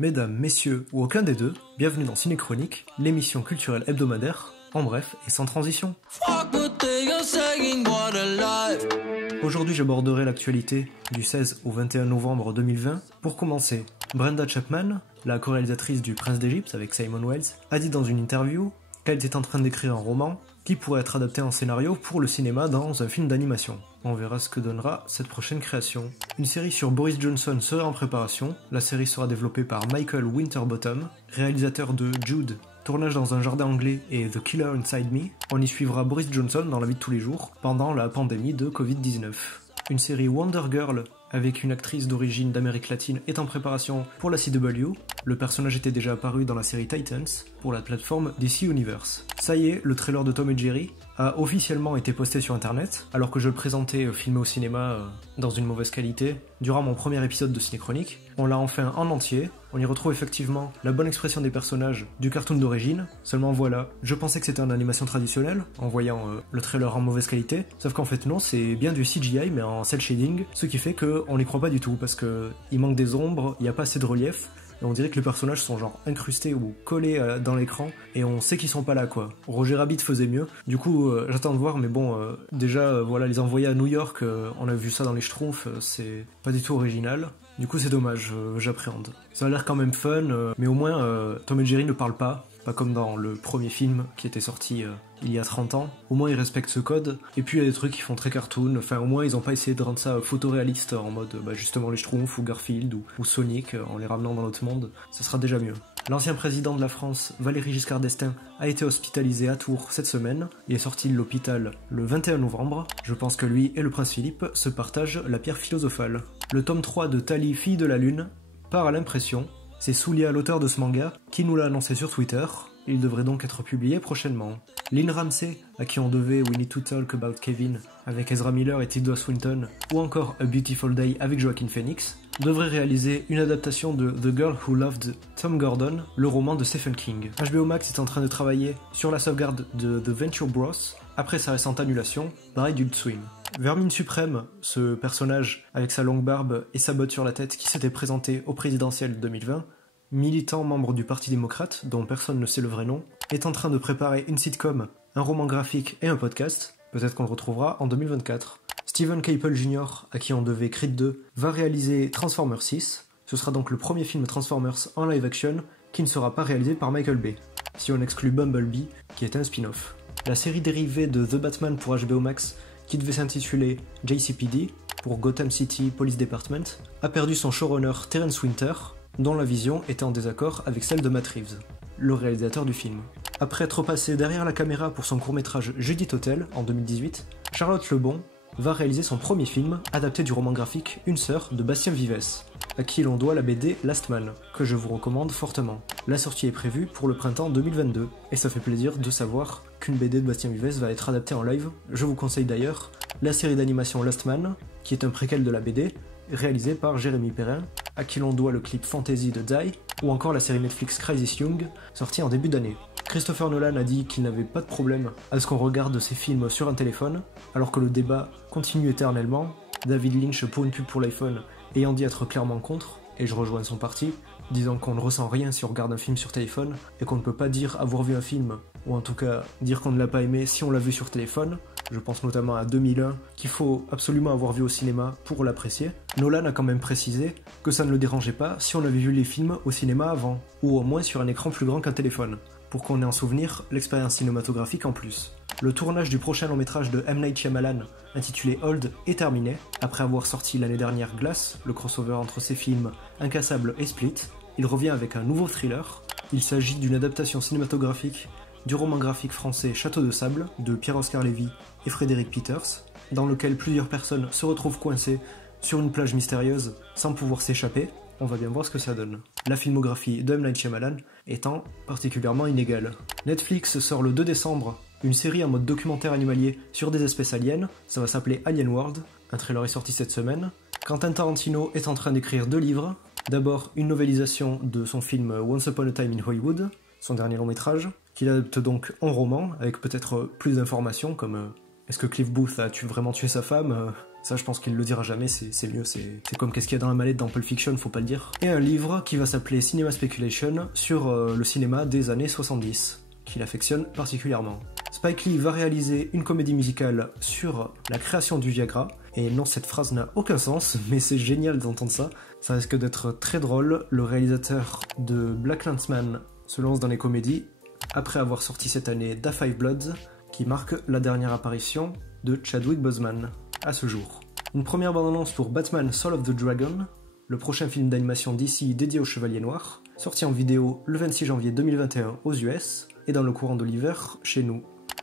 Mesdames, messieurs ou aucun des deux, bienvenue dans Ciné Chronique, l'émission culturelle hebdomadaire, en bref et sans transition. Aujourd'hui j'aborderai l'actualité du 16 au 21 novembre 2020. Pour commencer, Brenda Chapman, la co-réalisatrice du Prince d'Égypte avec Simon Wells, a dit dans une interview qu'elle était en train d'écrire un roman qui pourrait être adapté en scénario pour le cinéma dans un film d'animation. On verra ce que donnera cette prochaine création. Une série sur Boris Johnson serait en préparation. La série sera développée par Michael Winterbottom, réalisateur de Jude, tournage dans un jardin anglais et The Killer Inside Me. On y suivra Boris Johnson dans la vie de tous les jours pendant la pandémie de Covid-19. Une série Wonder Girl avec une actrice d'origine d'Amérique latine est en préparation pour la CW. Le personnage était déjà apparu dans la série Titans pour la plateforme DC Universe. Ça y est, le trailer de Tom et Jerry a officiellement été posté sur internet, alors que je le présentais filmé au cinéma dans une mauvaise qualité durant mon premier épisode de Ciné Chronique. On l'a enfin en entier, on y retrouve effectivement la bonne expression des personnages du cartoon d'origine, seulement voilà, je pensais que c'était en animation traditionnelle, en voyant le trailer en mauvaise qualité, sauf qu'en fait non, c'est bien du CGI mais en cel shading, ce qui fait qu'on n'y croit pas du tout, parce qu'il manque des ombres, il n'y a pas assez de relief, et on dirait que les personnages sont genre incrustés ou collés dans l'écran, et on sait qu'ils sont pas là quoi. Roger Rabbit faisait mieux, du coup j'attends de voir, mais bon, déjà voilà, les envoyer à New York, on a vu ça dans les Schtroumpfs, c'est pas du tout original. Du coup c'est dommage, j'appréhende. Ça a l'air quand même fun, mais au moins Tom et Jerry ne parlent pas comme dans le premier film qui était sorti il y a 30 ans. Au moins ils respectent ce code, et puis il y a des trucs qui font très cartoon, enfin au moins ils ont pas essayé de rendre ça photoréaliste en mode justement les Schtroumpfs ou Garfield ou Sonic en les ramenant dans notre monde, ça sera déjà mieux. L'ancien président de la France, Valéry Giscard d'Estaing, a été hospitalisé à Tours cette semaine. Il est sorti de l'hôpital le 21 novembre. Je pense que lui et le prince Philippe se partagent la pierre philosophale. Le tome 3 de Tali, fille de la lune, part à l'impression. C'est Soulia, l'auteur de ce manga, qui nous l'a annoncé sur Twitter. Il devrait donc être publié prochainement. Lynn Ramsey, à qui on devait We Need to Talk About Kevin avec Ezra Miller et Tilda Swinton, ou encore A Beautiful Day avec Joaquin Phoenix, devrait réaliser une adaptation de The Girl Who Loved Tom Gordon, le roman de Stephen King. HBO Max est en train de travailler sur la sauvegarde de The Venture Bros après sa récente annulation par Adult Swim. Vermine Suprême, ce personnage avec sa longue barbe et sa botte sur la tête qui s'était présenté au présidentiel 2020, militant membre du Parti démocrate, dont personne ne sait le vrai nom, est en train de préparer une sitcom, un roman graphique et un podcast, peut-être qu'on le retrouvera en 2024. Steven Caple Jr., à qui on devait Creed 2, va réaliser Transformers 6, ce sera donc le premier film Transformers en live action qui ne sera pas réalisé par Michael Bay, si on exclut Bumblebee, qui est un spin-off. La série dérivée de The Batman pour HBO Max, qui devait s'intituler JCPD, pour Gotham City Police Department, a perdu son showrunner Terence Winter, dont la vision était en désaccord avec celle de Matt Reeves, le réalisateur du film. Après être passé derrière la caméra pour son court-métrage Judith Hotel en 2018, Charlotte Lebon va réaliser son premier film, adapté du roman graphique Une sœur de Bastien Vives, à qui l'on doit la BD Last Man, que je vous recommande fortement. La sortie est prévue pour le printemps 2022, et ça fait plaisir de savoir qu'une BD de Bastien Vives va être adaptée en live. Je vous conseille d'ailleurs la série d'animation Last Man, qui est un préquel de la BD, réalisé par Jérémy Perrin, à qui l'on doit le clip Fantasy de Die, ou encore la série Netflix Crisis Young, sortie en début d'année. Christopher Nolan a dit qu'il n'avait pas de problème à ce qu'on regarde ses films sur un téléphone, alors que le débat continue éternellement, David Lynch pour une pub pour l'iPhone ayant dit être clairement contre, et je rejoins son parti, disant qu'on ne ressent rien si on regarde un film sur téléphone, et qu'on ne peut pas dire avoir vu un film, ou en tout cas dire qu'on ne l'a pas aimé si on l'a vu sur téléphone. Je pense notamment à 2001, qu'il faut absolument avoir vu au cinéma pour l'apprécier. Nolan a quand même précisé que ça ne le dérangeait pas si on avait vu les films au cinéma avant, ou au moins sur un écran plus grand qu'un téléphone, pour qu'on ait en souvenir l'expérience cinématographique en plus. Le tournage du prochain long-métrage de M. Night Shyamalan, intitulé Old, est terminé. Après avoir sorti l'année dernière Glass, le crossover entre ses films Incassable et Split, il revient avec un nouveau thriller. Il s'agit d'une adaptation cinématographique du roman graphique français Château de Sable de Pierre-Oscar Lévy et Frédéric Peters, dans lequel plusieurs personnes se retrouvent coincées sur une plage mystérieuse sans pouvoir s'échapper. On va bien voir ce que ça donne. La filmographie de M. Night Shyamalan étant particulièrement inégale. Netflix sort le 2 décembre une série en mode documentaire animalier sur des espèces aliens, ça va s'appeler Alien World, un trailer est sorti cette semaine. Quentin Tarantino est en train d'écrire 2 livres, d'abord une novélisation de son film Once Upon a Time in Hollywood, son dernier long métrage, qu'il adapte donc en roman, avec peut-être plus d'informations comme est-ce que Cliff Booth a vraiment tué sa femme, Ça, je pense qu'il le dira jamais, c'est mieux, c'est comme qu'est-ce qu'il y a dans la mallette dans Pulp Fiction, faut pas le dire. Et un livre qui va s'appeler Cinema Speculation sur le cinéma des années 70, qu'il affectionne particulièrement. Spike Lee va réaliser une comédie musicale sur la création du Viagra. Et non, cette phrase n'a aucun sens, mais c'est génial d'entendre ça. Ça risque d'être très drôle. Le réalisateur de Black Landsman se lance dans les comédies après avoir sorti cette année Da Five Bloods, qui marque la dernière apparition de Chadwick Boseman à ce jour. Une première bande-annonce pour Batman Soul of the Dragon, le prochain film d'animation DC dédié au Chevalier Noir, sorti en vidéo le 26 janvier 2021 aux US et dans le courant de l'hiver chez nous.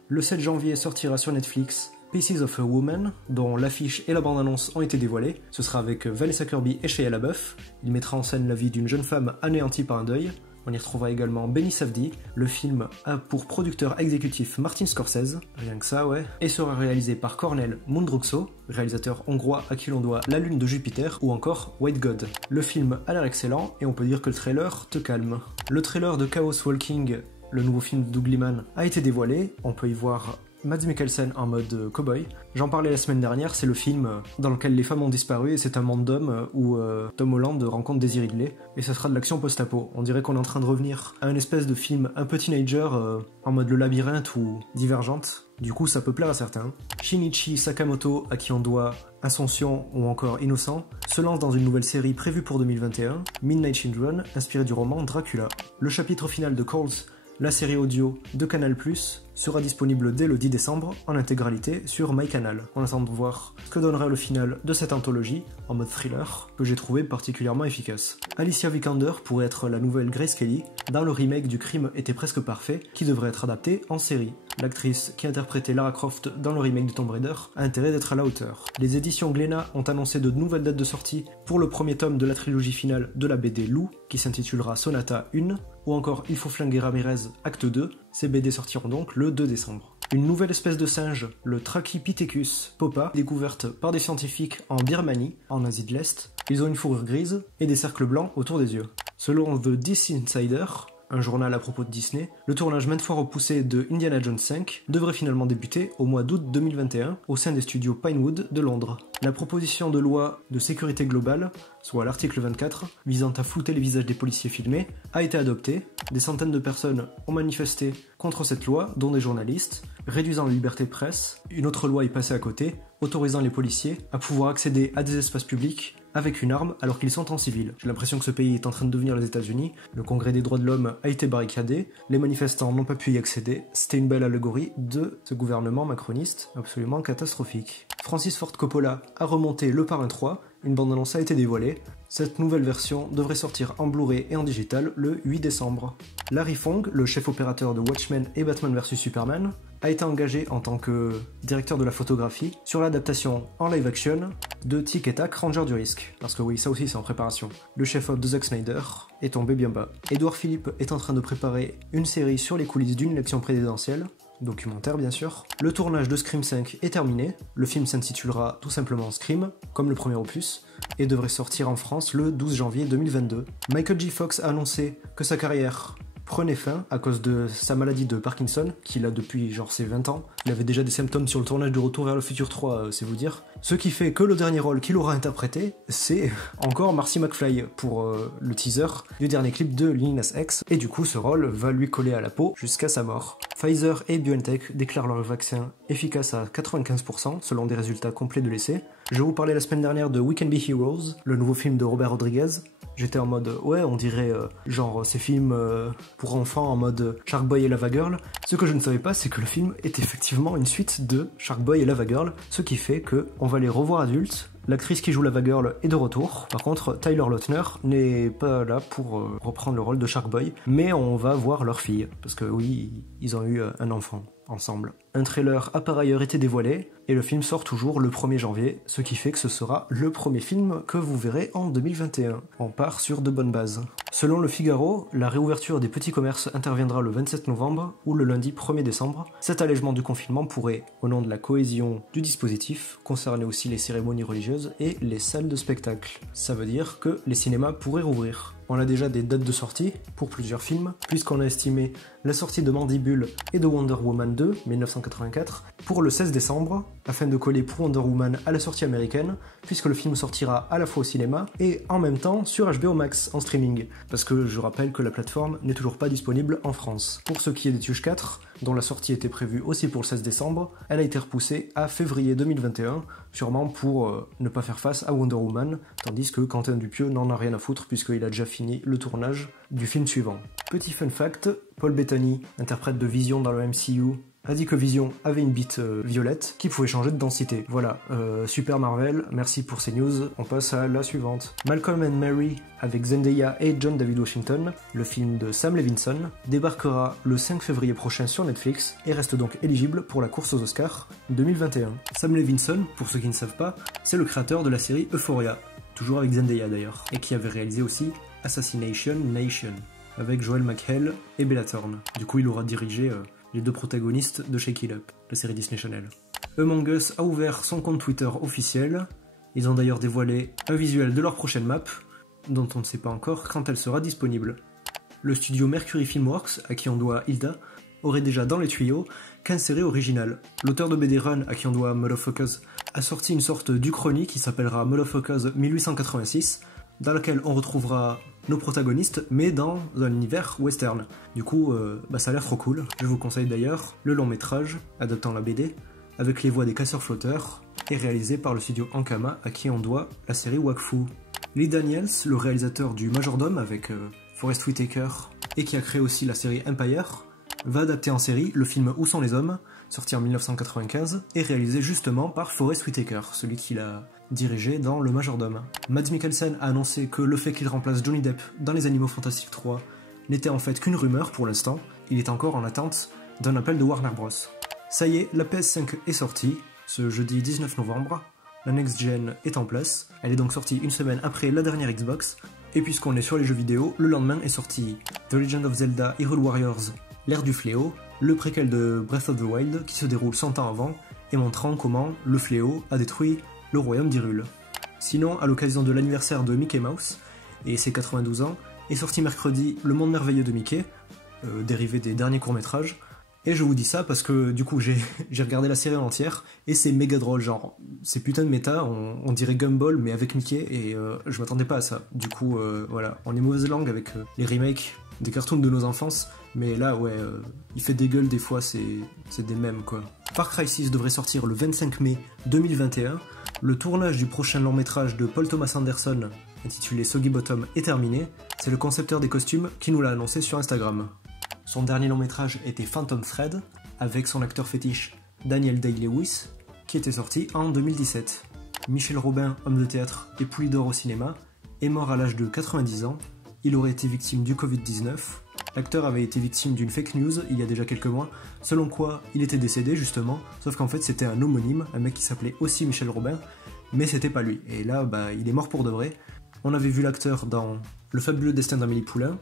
Le 7 janvier sortira sur Netflix Pieces of a Woman, dont l'affiche et la bande-annonce ont été dévoilées. Ce sera avec Vanessa Kirby et Shia LaBeouf. Il mettra en scène la vie d'une jeune femme anéantie par un deuil. On y retrouvera également Benny Safdie. Le film a pour producteur exécutif Martin Scorsese, rien que ça ouais, et sera réalisé par Cornel Mundruczó, réalisateur hongrois à qui l'on doit La Lune de Jupiter ou encore White God. Le film a l'air excellent et on peut dire que le trailer te calme. Le trailer de Chaos Walking, le nouveau film de Doug Liman, a été dévoilé. On peut y voir Mads Mikkelsen en mode cowboy. J'en parlais la semaine dernière, c'est le film dans lequel les femmes ont disparu et c'est un monde d'hommes où Tom Holland rencontre Daisy Ridley et ça sera de l'action post-apo. On dirait qu'on est en train de revenir à une espèce de film un peu teenager en mode Le Labyrinthe ou Divergente. Du coup, ça peut plaire à certains. Shinichi Sakamoto, à qui on doit Ascension ou encore Innocent, se lance dans une nouvelle série prévue pour 2021, Midnight Children, inspirée du roman Dracula. Le chapitre final de Calls, la série audio de Canal+, sera disponible dès le 10 décembre en intégralité sur MyCanal. On attend de voir ce que donnera le final de cette anthologie en mode thriller que j'ai trouvé particulièrement efficace. Alicia Vikander pourrait être la nouvelle Grace Kelly dans le remake du Crime était presque parfait qui devrait être adapté en série. L'actrice qui interprétait Lara Croft dans le remake de Tomb Raider a intérêt d'être à la hauteur. Les éditions Glénat ont annoncé de nouvelles dates de sortie pour le premier tome de la trilogie finale de la BD Lou qui s'intitulera Sonata 1 ou encore Il faut flinguer Ramirez Acte 2. Ces BD sortiront donc le 2 décembre. Une nouvelle espèce de singe, le Trachypithecus popa, découverte par des scientifiques en Birmanie, en Asie de l'Est. Ils ont une fourrure grise et des cercles blancs autour des yeux. Selon The DC Insider, un journal à propos de Disney, le tournage maintes fois repoussé de Indiana Jones 5 devrait finalement débuter au mois d'août 2021 au sein des studios Pinewood de Londres. La proposition de loi de sécurité globale, soit l'article 24, visant à flouter les visages des policiers filmés, a été adoptée. Des centaines de personnes ont manifesté contre cette loi, dont des journalistes, réduisant la liberté de presse. Une autre loi est passée à côté, autorisant les policiers à pouvoir accéder à des espaces publics avec une arme alors qu'ils sont en civil. J'ai l'impression que ce pays est en train de devenir les États-Unis. Le Congrès des droits de l'homme a été barricadé, les manifestants n'ont pas pu y accéder. C'était une belle allégorie de ce gouvernement macroniste absolument catastrophique. Francis Ford Coppola a remonté Le Parrain 3, une bande-annonce a été dévoilée. Cette nouvelle version devrait sortir en Blu-ray et en digital le 8 décembre. Larry Fong, le chef opérateur de Watchmen et Batman vs Superman, a été engagé en tant que directeur de la photographie sur l'adaptation en live-action de Tic et Tac Ranger du Risque. Parce que oui, ça aussi c'est en préparation. Le chef-op de Zack Snyder est tombé bien bas. Edouard Philippe est en train de préparer une série sur les coulisses d'une élection présidentielle, documentaire bien sûr. Le tournage de Scream 5 est terminé, le film s'intitulera tout simplement Scream, comme le premier opus, et devrait sortir en France le 12 janvier 2022. Michael J. Fox a annoncé que sa carrière prenait fin à cause de sa maladie de Parkinson, qu'il a depuis genre ses 20 ans. Il avait déjà des symptômes sur le tournage de Retour vers le futur 3, c'est vous dire. Ce qui fait que le dernier rôle qu'il aura interprété, c'est encore Marcy McFly pour le teaser du dernier clip de Lil Nas X, et du coup ce rôle va lui coller à la peau jusqu'à sa mort. Pfizer et BioNTech déclarent leur vaccin efficace à 95% selon des résultats complets de l'essai. Je vous parlais la semaine dernière de We Can Be Heroes, le nouveau film de Robert Rodriguez. J'étais en mode, ouais, on dirait genre ces films pour enfants en mode Shark Boy et Lava Girl. Ce que je ne savais pas, c'est que le film est effectivement une suite de Shark Boy et Lava Girl, ce qui fait que on va les revoir adultes. L'actrice qui joue Lava Girl est de retour. Par contre, Tyler Lautner n'est pas là pour reprendre le rôle de Shark Boy, mais on va voir leur fille, parce que oui, ils ont eu un enfant ensemble. Un trailer a par ailleurs été dévoilé, et le film sort toujours le 1er janvier, ce qui fait que ce sera le premier film que vous verrez en 2021. On part sur de bonnes bases. Selon le Figaro, la réouverture des petits commerces interviendra le 27 novembre ou le lundi 1er décembre. Cet allègement du confinement pourrait, au nom de la cohésion du dispositif, concerner aussi les cérémonies religieuses et les salles de spectacle. Ça veut dire que les cinémas pourraient rouvrir. On a déjà des dates de sortie pour plusieurs films, puisqu'on a estimé la sortie de Mandibule et de Wonder Woman 2, 1984, pour le 16 décembre, afin de coller pour Wonder Woman à la sortie américaine, puisque le film sortira à la fois au cinéma et en même temps sur HBO Max en streaming, parce que je rappelle que la plateforme n'est toujours pas disponible en France. Pour ce qui est d'Études 4, dont la sortie était prévue aussi pour le 16 décembre, elle a été repoussée à février 2021, sûrement pour ne pas faire face à Wonder Woman, tandis que Quentin Dupieux n'en a rien à foutre puisqu'il a déjà fini le tournage du film suivant. Petit fun fact, Paul Bettany, interprète de Vision dans le MCU, a dit que Vision avait une bite violette qui pouvait changer de densité. Voilà, super Marvel, merci pour ces news, on passe à la suivante. Malcolm and Mary, avec Zendaya et John David Washington, le film de Sam Levinson, débarquera le 5 février prochain sur Netflix et reste donc éligible pour la course aux Oscars 2021. Sam Levinson, pour ceux qui ne savent pas, c'est le créateur de la série Euphoria, toujours avec Zendaya d'ailleurs, et qui avait réalisé aussi Assassination Nation, avec Joel McHale et Bella Thorne. Du coup, il aura dirigé les deux protagonistes de Shake It Up, la série Disney Channel. Among Us a ouvert son compte Twitter officiel. Ils ont d'ailleurs dévoilé un visuel de leur prochaine map, dont on ne sait pas encore quand elle sera disponible. Le studio Mercury Filmworks, à qui on doit Hilda, aurait déjà dans les tuyaux 15 séries originales. L'auteur de BD Run, à qui on doit Motherfuckers, a sorti une sorte d'Uchronie qui s'appellera Motherfuckers 1886, dans laquelle on retrouvera nos protagonistes, mais dans un univers western. Du coup, ça a l'air trop cool. Je vous conseille d'ailleurs le long métrage, adaptant la BD, avec les voix des casseurs-flotteurs, et réalisé par le studio Ankama, à qui on doit la série Wakfu. Lee Daniels, le réalisateur du Majordome avec Forest Whitaker, et qui a créé aussi la série Empire, va adapter en série le film Où sont les hommes, sorti en 1995, et réalisé justement par Forest Whitaker, celui qui l'a dirigé dans Le Majordome. Mads Mikkelsen a annoncé que le fait qu'il remplace Johnny Depp dans Les Animaux Fantastiques 3 n'était en fait qu'une rumeur pour l'instant, il est encore en attente d'un appel de Warner Bros. Ça y est, la PS5 est sortie, ce jeudi 19 novembre, la Next Gen est en place, elle est donc sortie une semaine après la dernière Xbox, et puisqu'on est sur les jeux vidéo, le lendemain est sorti The Legend of Zelda Hyrule Warriors, l'ère du fléau, le préquel de Breath of the Wild qui se déroule 100 ans avant, et montrant comment le fléau a détruit le royaume d'Hyrule. Sinon, à l'occasion de l'anniversaire de Mickey Mouse, et ses 92 ans, est sorti mercredi Le Monde Merveilleux de Mickey, dérivé des derniers courts-métrages, et je vous dis ça parce que du coup j'ai regardé la série en entière, et c'est méga drôle, genre, c'est putain de méta, on dirait Gumball mais avec Mickey, et je m'attendais pas à ça. Du coup, voilà, on est mauvaise langue avec les remakes des cartoons de nos enfances, mais là, ouais, il fait des gueules des fois, c'est des mèmes, quoi. Far Cry 6 devrait sortir le 25 mai 2021, le tournage du prochain long métrage de Paul Thomas Anderson, intitulé Soggy Bottom, est terminé, c'est le concepteur des costumes qui nous l'a annoncé sur Instagram. Son dernier long métrage était Phantom Thread, avec son acteur fétiche Daniel Day-Lewis, qui était sorti en 2017. Michel Robin, homme de théâtre et Pouli d'or au cinéma, est mort à l'âge de 90 ans, il aurait été victime du Covid-19. L'acteur avait été victime d'une fake news il y a déjà quelques mois, selon quoi il était décédé justement, sauf qu'en fait c'était un homonyme, un mec qui s'appelait aussi Michel Robin, mais c'était pas lui. Et là, il est mort pour de vrai. On avait vu l'acteur dans Le fabuleux destin d'Amélie Poulain,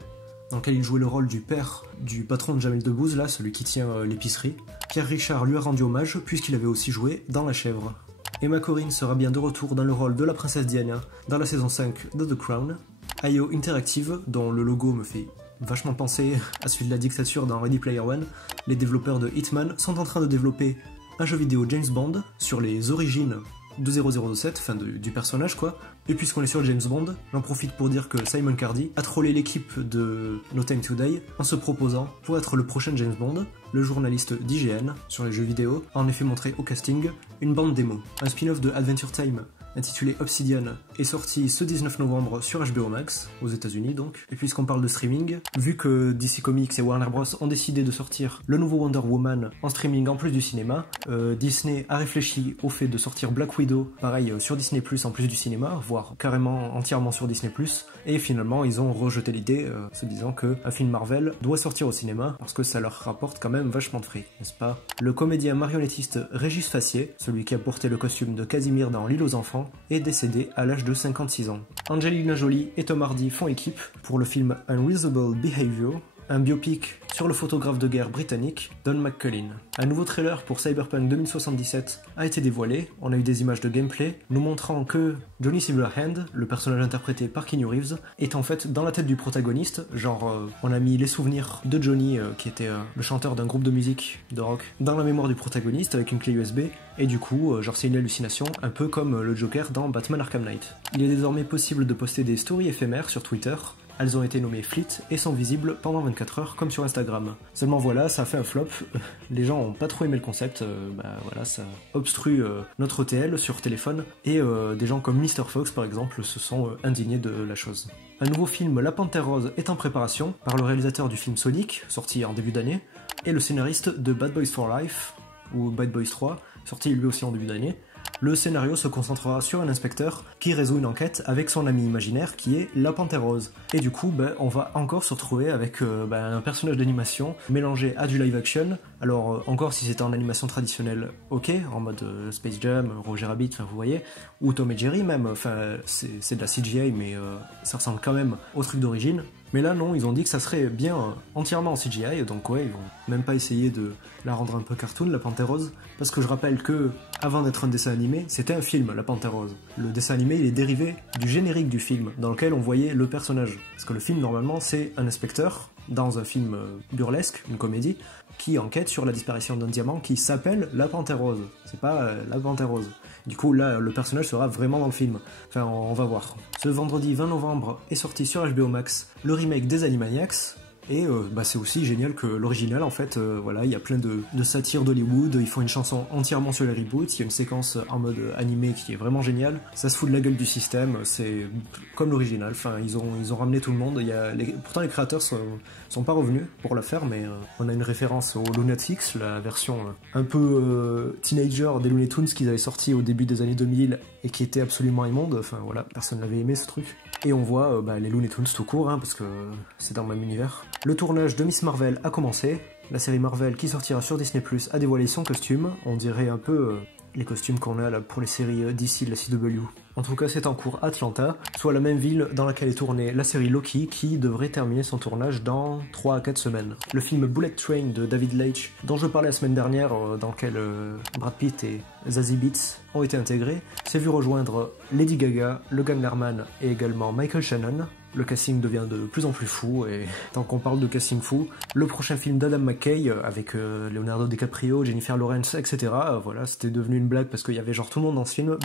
dans lequel il jouait le rôle du père du patron de Jamel Debbouze, là, celui qui tient l'épicerie. Pierre Richard lui a rendu hommage puisqu'il avait aussi joué dans La Chèvre. Emma Corrin sera bien de retour dans le rôle de la princesse Diana dans la saison 5 de The Crown. IO Interactive, dont le logo me fait vachement penser à celui de la dictature dans Ready Player One, les développeurs de Hitman sont en train de développer un jeu vidéo James Bond sur les origines de 007, enfin du personnage quoi. Et puisqu'on est sur James Bond, j'en profite pour dire que Simon Cardy a trollé l'équipe de No Time to Die en se proposant pour être le prochain James Bond. Le journaliste d'IGN sur les jeux vidéo a en effet montré au casting une bande démo. Un spin-off de Adventure Time intitulé Obsidian est sorti ce 19 novembre sur HBO Max, aux États-Unis donc. Et puisqu'on parle de streaming, vu que DC Comics et Warner Bros ont décidé de sortir le nouveau Wonder Woman en streaming en plus du cinéma, Disney a réfléchi au fait de sortir Black Widow, pareil sur Disney+, en plus du cinéma, voire carrément entièrement sur Disney+, et finalement ils ont rejeté l'idée, se disant qu'un film Marvel doit sortir au cinéma, parce que ça leur rapporte quand même vachement de fric, n'est-ce pas? Le comédien marionnettiste Régis Fassier, celui qui a porté le costume de Casimir dans L'île aux enfants, est décédé à l'âge de 56 ans. Angelina Jolie et Tom Hardy font équipe pour le film Unreasonable Behavior, un biopic sur le photographe de guerre britannique Don McCullin. Un nouveau trailer pour Cyberpunk 2077 a été dévoilé, on a eu des images de gameplay nous montrant que Johnny Silverhand, le personnage interprété par Keanu Reeves, est en fait dans la tête du protagoniste, on a mis les souvenirs de Johnny, qui était le chanteur d'un groupe de musique de rock, dans la mémoire du protagoniste avec une clé USB, et du coup, c'est une hallucination, un peu comme le Joker dans Batman Arkham Knight. Il est désormais possible de poster des stories éphémères sur Twitter. Elles ont été nommées Fleet et sont visibles pendant 24 heures comme sur Instagram. Seulement voilà, ça a fait un flop, les gens ont pas trop aimé le concept, ça obstrue notre OTL sur téléphone, et des gens comme Mr. Fox par exemple se sont indignés de la chose. Un nouveau film La Panthère Rose est en préparation par le réalisateur du film Sonic, sorti en début d'année, et le scénariste de Bad Boys for Life, ou Bad Boys 3, sorti lui aussi en début d'année. Le scénario se concentrera sur un inspecteur qui résout une enquête avec son ami imaginaire qui est la Panthère Rose. Et du coup, on va encore se retrouver avec un personnage d'animation mélangé à du live action. Alors encore si c'était en animation traditionnelle, ok, en mode Space Jam, Roger Rabbit, vous voyez, ou Tom et Jerry même, c'est de la CGI mais ça ressemble quand même au truc d'origine. Mais là non, ils ont dit que ça serait bien entièrement en CGI, donc ouais, ils vont même pas essayer de la rendre un peu cartoon, la Panthère Rose, parce que je rappelle que, avant d'être un dessin animé, c'était un film, la Panthère Rose. Le dessin animé, il est dérivé du générique du film, dans lequel on voyait le personnage. Parce que le film, normalement, c'est un inspecteur, dans un film burlesque, une comédie, qui enquête sur la disparition d'un diamant qui s'appelle la Panthère Rose. C'est pas la Panthère Rose. Du coup, là, le personnage sera vraiment dans le film. Enfin, on va voir. Ce vendredi 20 novembre est sorti sur HBO Max le remake des Animaniacs. Et c'est aussi génial que l'original, en fait, il y a plein de satires d'Hollywood, ils font une chanson entièrement sur les reboots, il y a une séquence en mode animé qui est vraiment géniale, ça se fout de la gueule du système, c'est comme l'original, ils ont ramené tout le monde, pourtant les créateurs sont pas revenus pour la faire, mais on a une référence aux Lunatics, la version un peu teenager des Looney Tunes qu'ils avaient sorti au début des années 2000 et qui était absolument immonde, personne n'avait aimé ce truc. Et on voit les Looney Tunes tout court, parce que c'est dans le même univers. Le tournage de Miss Marvel a commencé. La série Marvel qui sortira sur Disney+ a dévoilé son costume. On dirait un peu les costumes qu'on a là pour les séries d'ici de la CW. En tout cas, c'est en cours à Atlanta, soit la même ville dans laquelle est tournée la série Loki, qui devrait terminer son tournage dans 3 à 4 semaines. Le film Bullet Train de David Leitch, dont je parlais la semaine dernière, dans lequel Brad Pitt et Zazie Beetz ont été intégrés, s'est vu rejoindre Lady Gaga, le Ganglerman et également Michael Shannon. Le casting devient de plus en plus fou, et tant qu'on parle de casting fou, le prochain film d'Adam McKay avec Leonardo DiCaprio, Jennifer Lawrence, etc. C'était devenu une blague parce qu'il y avait genre tout le monde dans ce film,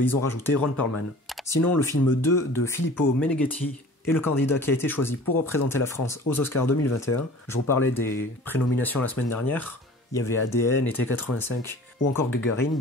ils ont rajouté Ron Perlman. Sinon, le film 2 de Filippo Meneghetti est le candidat qui a été choisi pour représenter la France aux Oscars 2021. Je vous parlais des prénominations la semaine dernière. Il y avait ADN, été 85 ou encore Gagarine,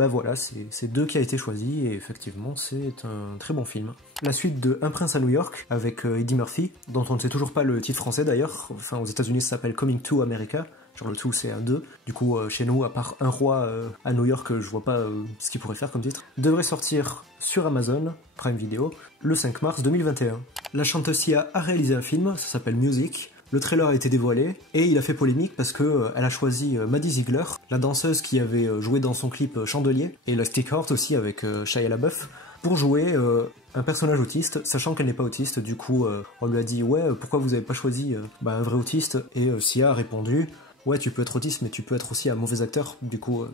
c'est 2 qui a été choisi et effectivement c'est un très bon film. La suite de Un prince à New York avec Eddie Murphy, dont on ne sait toujours pas le titre français d'ailleurs, aux États-Unis ça s'appelle Coming to America, genre le tout c'est un 2, du coup chez nous à part Un roi à New York je vois pas ce qu'il pourrait faire comme titre, devrait sortir sur Amazon Prime Video le 5 mars 2021. La chanteuse Sia a réalisé un film, ça s'appelle Music. Le trailer a été dévoilé et il a fait polémique parce que elle a choisi Maddie Ziegler, la danseuse qui avait joué dans son clip Chandelier, et Elastic Heart aussi avec Shia LaBeouf, pour jouer un personnage autiste, sachant qu'elle n'est pas autiste. Du coup, on lui a dit ouais, pourquoi vous avez pas choisi un vrai autiste, et Sia a répondu ouais, tu peux être autiste mais tu peux être aussi un mauvais acteur. Du coup,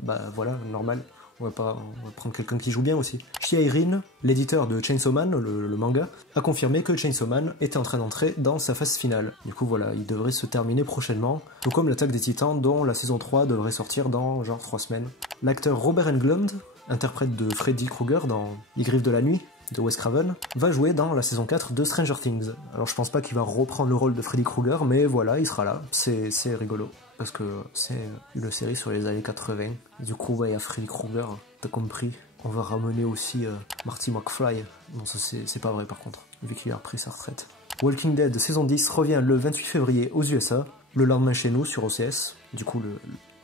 normal. On va prendre quelqu'un qui joue bien aussi. Shiairin, l'éditeur de Chainsaw Man, le manga, a confirmé que Chainsaw Man était en train d'entrer dans sa phase finale. Du coup il devrait se terminer prochainement, tout comme l'Attaque des Titans dont la saison 3 devrait sortir dans genre 3 semaines. L'acteur Robert Englund, interprète de Freddy Krueger dans Les Griffes de la Nuit de Wes Craven, va jouer dans la saison 4 de Stranger Things. Alors je pense pas qu'il va reprendre le rôle de Freddy Krueger, mais voilà, il sera là, c'est rigolo. Parce que c'est une série sur les années 80. Et du coup, il y a Freddy Krueger, t'as compris. On va ramener aussi Marty McFly. Non, ça c'est pas vrai par contre, vu qu'il a repris sa retraite. Walking Dead saison 10 revient le 28 février aux USA, le lendemain chez nous sur OCS. Du coup,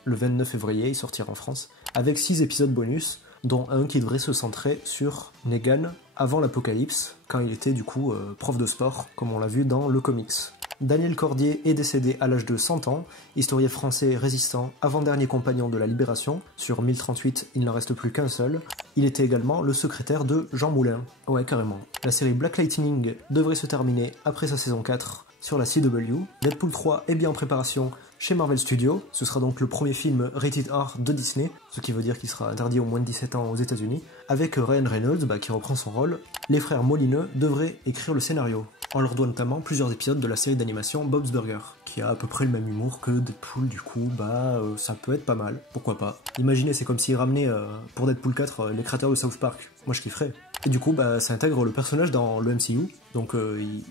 le 29 février, il sortira en France, avec 6 épisodes bonus, dont un qui devrait se centrer sur Negan avant l'apocalypse, quand il était du coup prof de sport, comme on l'a vu dans le comics. Daniel Cordier est décédé à l'âge de 100 ans, historien français résistant, avant-dernier compagnon de la Libération. Sur 1038, il n'en reste plus qu'un seul. Il était également le secrétaire de Jean Moulin. Ouais, carrément. La série Black Lightning devrait se terminer après sa saison 4, sur la CW. Deadpool 3 est bien en préparation chez Marvel Studios. Ce sera donc le premier film rated R de Disney, ce qui veut dire qu'il sera interdit aux moins de 17 ans aux États-Unis, avec Ryan Reynolds qui reprend son rôle. Les frères Molineux devraient écrire le scénario. On leur doit notamment plusieurs épisodes de la série d'animation Bob's Burger, qui a à peu près le même humour que Deadpool, du coup, ça peut être pas mal, pourquoi pas. Imaginez, c'est comme s'ils ramenaient pour Deadpool 4 les créateurs de South Park, moi je kifferais. Et du coup, ça intègre le personnage dans le MCU, donc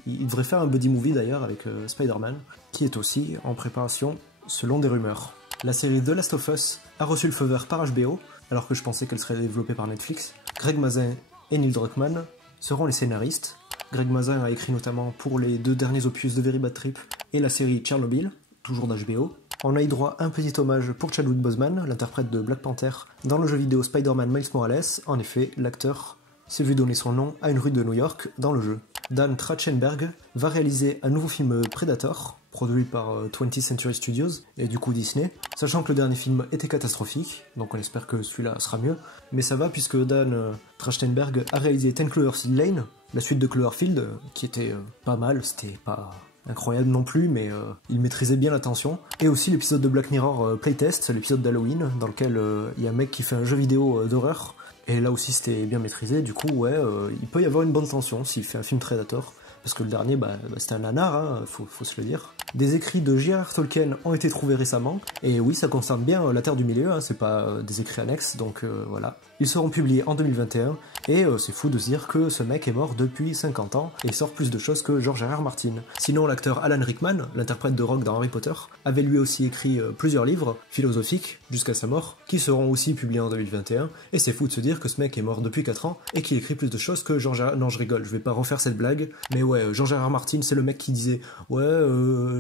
il devrait faire un buddy movie d'ailleurs avec Spider-Man, qui est aussi en préparation selon des rumeurs. La série The Last of Us a reçu le feu vert par HBO, alors que je pensais qu'elle serait développée par Netflix. Greg Mazin et Neil Druckmann seront les scénaristes. Greg Mazin a écrit notamment pour les 2 derniers opus de Very Bad Trip et la série Tchernobyl, toujours d'HBO. On a eu droit à un petit hommage pour Chadwick Boseman, l'interprète de Black Panther, dans le jeu vidéo Spider-Man Miles Morales. En effet, l'acteur s'est vu donner son nom à une rue de New York dans le jeu. Dan Trachtenberg va réaliser un nouveau film Predator, produit par 20th Century Studios et du coup Disney, sachant que le dernier film était catastrophique, donc on espère que celui-là sera mieux, mais ça va puisque Dan Trachtenberg a réalisé 10 Cloverfield Lane, la suite de Cloverfield, qui était pas mal, c'était pas incroyable non plus, mais il maîtrisait bien la tension, et aussi l'épisode de Black Mirror Playtest, l'épisode d'Halloween, dans lequel il y a un mec qui fait un jeu vidéo d'horreur, et là aussi c'était bien maîtrisé, du coup ouais, il peut y avoir une bonne tension s'il fait un film Predator, parce que le dernier c'était un nanar, hein, faut se le dire. Des écrits de J.R.R. Tolkien ont été trouvés récemment, et oui ça concerne bien la Terre du Milieu, hein, c'est pas des écrits annexes, donc voilà. Ils seront publiés en 2021, et c'est fou de se dire que ce mec est mort depuis 50 ans, et sort plus de choses que George R.R. Martin. Sinon l'acteur Alan Rickman, l'interprète de Rogue dans Harry Potter, avait lui aussi écrit plusieurs livres philosophiques, jusqu'à sa mort, qui seront aussi publiés en 2021, et c'est fou de se dire que ce mec est mort depuis 4 ans, et qu'il écrit plus de choses que George R.R. Non je rigole, je vais pas refaire cette blague, mais ouais, George R.R. Martin c'est le mec qui disait « Ouais,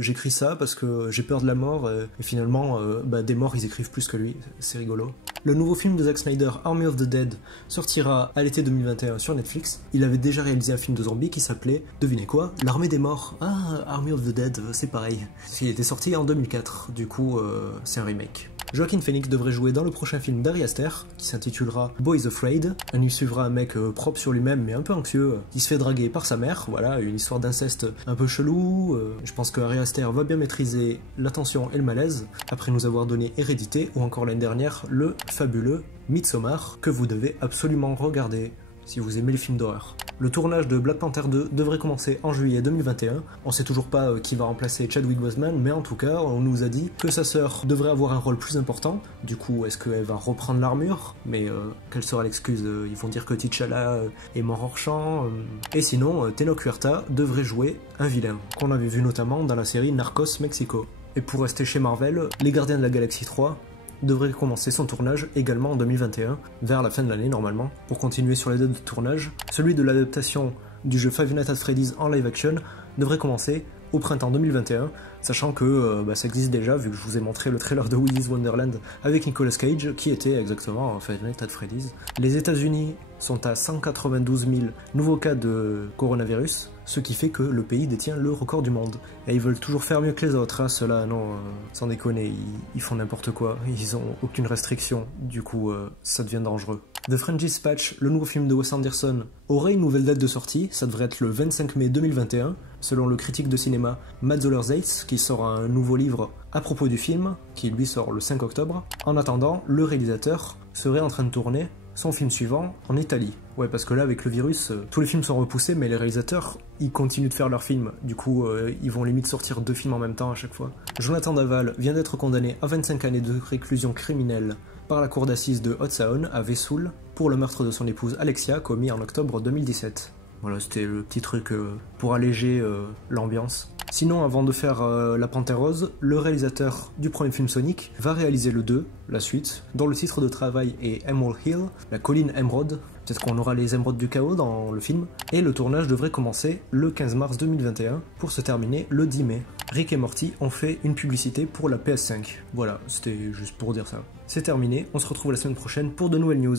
j'écris ça parce que j'ai peur de la mort, et finalement, des morts ils écrivent plus que lui, c'est rigolo. » Le nouveau film de Zack Snyder, Army of the Dead, sortira à l'été 2021 sur Netflix. Il avait déjà réalisé un film de zombies qui s'appelait, devinez quoi, L'Armée des Morts. Ah, Army of the Dead, c'est pareil. Il était sorti en 2004, du coup c'est un remake. Joaquin Phoenix devrait jouer dans le prochain film d'Ari Aster, qui s'intitulera Boys Afraid. On y suivra un mec propre sur lui-même mais un peu anxieux, qui se fait draguer par sa mère, voilà, une histoire d'inceste un peu chelou. Je pense que Ari Aster va bien maîtriser la tension et le malaise, après nous avoir donné Hérédité, ou encore l'année dernière, le fabuleux Midsommar, que vous devez absolument regarder si vous aimez les films d'horreur. Le tournage de Black Panther 2 devrait commencer en juillet 2021. On sait toujours pas qui va remplacer Chadwick Boseman, mais en tout cas, on nous a dit que sa sœur devrait avoir un rôle plus important. Du coup, est-ce qu'elle va reprendre l'armure? Mais quelle sera l'excuse? Ils vont dire que T'Challa est mort hors champ. Et sinon, Tenoch Huerta devrait jouer un vilain, qu'on avait vu notamment dans la série Narcos Mexico. Et pour rester chez Marvel, Les Gardiens de la Galaxie 3 devrait commencer son tournage également en 2021, vers la fin de l'année normalement, pour continuer sur les dates de tournage. Celui de l'adaptation du jeu Five Nights at Freddy's en live action devrait commencer au printemps 2021, sachant que ça existe déjà, vu que je vous ai montré le trailer de Willy's Wonderland avec Nicolas Cage, qui était exactement Five Nights at Freddy's. Les États-Unis sont à 192 000 nouveaux cas de coronavirus, ce qui fait que le pays détient le record du monde. Et ils veulent toujours faire mieux que les autres, hein, ceux-là, non, sans déconner, ils font n'importe quoi, ils ont aucune restriction, du coup ça devient dangereux. The French Dispatch, le nouveau film de Wes Anderson, aurait une nouvelle date de sortie, ça devrait être le 25 mai 2021, selon le critique de cinéma Matt Zoller-Seitz, qui sort un nouveau livre à propos du film, qui lui sort le 5 octobre. En attendant, le réalisateur serait en train de tourner son film suivant en Italie. Ouais, parce que là, avec le virus, tous les films sont repoussés, mais les réalisateurs, ils continuent de faire leurs films. Du coup, ils vont limite sortir 2 films en même temps à chaque fois. Jonathan Daval vient d'être condamné à 25 années de réclusion criminelle par la cour d'assises de Haute-Saône à Vesoul pour le meurtre de son épouse Alexia, commis en octobre 2017. Voilà, c'était le petit truc pour alléger l'ambiance. Sinon, avant de faire La Panthère Rose, le réalisateur du premier film Sonic va réaliser le 2, la suite, dont le titre de travail est Emerald Hill, la colline émeraude. Peut-être qu'on aura les émeraudes du chaos dans le film. Et le tournage devrait commencer le 15 mars 2021 pour se terminer le 10 mai. Rick et Morty ont fait une publicité pour la PS5. Voilà, c'était juste pour dire ça. C'est terminé, on se retrouve la semaine prochaine pour de nouvelles news.